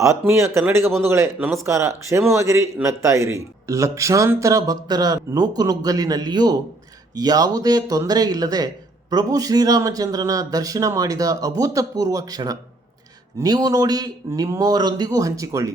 ಆತ್ಮೀಯ ಕನ್ನಡಿಗ ಬಂಧುಗಳೇ, ನಮಸ್ಕಾರ. ಕ್ಷೇಮವಾಗಿರಿ ನಗ್ತಾ ಇರಿ ಲಕ್ಷಾಂತರ ಭಕ್ತರ ನೂಕುನುಗ್ಗಲಿನಲ್ಲಿಯೂ ಯಾವುದೇ ತೊಂದರೆ ಇಲ್ಲದೆ ಪ್ರಭು ಶ್ರೀರಾಮಚಂದ್ರನ ದರ್ಶನ ಮಾಡಿದ ಅಭೂತಪೂರ್ವ ಕ್ಷಣ. ನೀವು ನೋಡಿ ನಿಮ್ಮವರೊಂದಿಗೂ ಹಂಚಿಕೊಳ್ಳಿ.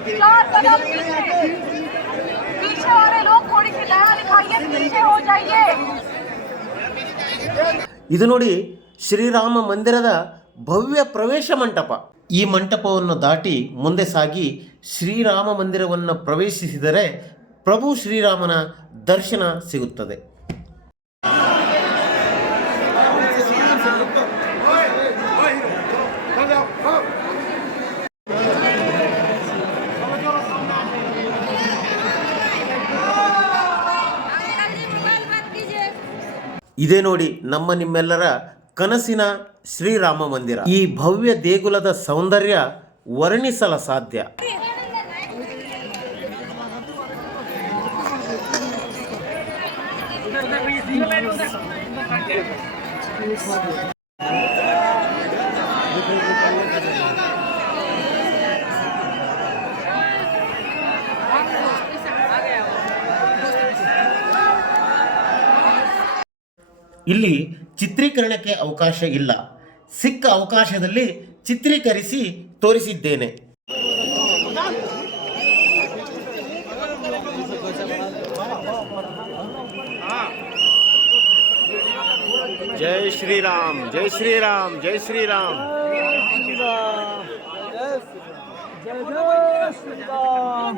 चार कदम पीछे पीछे वाले लोग थोड़ी सी दया दिखाइए पीछे हो जाइए ಇದು ನೋಡಿ ಶ್ರೀರಾಮ ಮಂದಿರದ ಭವ್ಯ ಪ್ರವೇಶ ಮಂಟಪ ಈ ಮಂಟಪವನ್ನು ದಾಟಿ ಮುಂದೆ ಸಾಗಿ ಶ್ರೀರಾಮ ಮಂದಿರವನ್ನು ಪ್ರವೇಶಿಸಿದರೆ ಪ್ರಭು ಶ್ರೀರಾಮನ ದರ್ಶನ ಸಿಗುತ್ತದೆ ಇದೇ ನೋಡಿ ನಮ್ಮ ನಿಮ್ಮೆಲ್ಲರ ಕನಸಿನ ಶ್ರೀರಾಮ ಮಂದಿರ. ಈ ಭವ್ಯ ದೇಗುಲದ ಸೌಂದರ್ಯ ವರ್ಣಿಸಲ ಸಾಧ್ಯ. ಇಲ್ಲಿ ಚಿತ್ರೀಕರಣಕ್ಕೆ ಅವಕಾಶ ಇಲ್ಲ. ಸಿಕ್ಕ ಅವಕಾಶದಲ್ಲಿ ಚಿತ್ರೀಕರಿಸಿ ತೋರಿಸಿದ್ದೇನೆ. ಜೈ ಶ್ರೀರಾಮ್ ಜೈ ಶ್ರೀರಾಮ್ ಜೈ ಶ್ರೀರಾಮ್. ಜೈ ಶ್ರೀರಾಮ್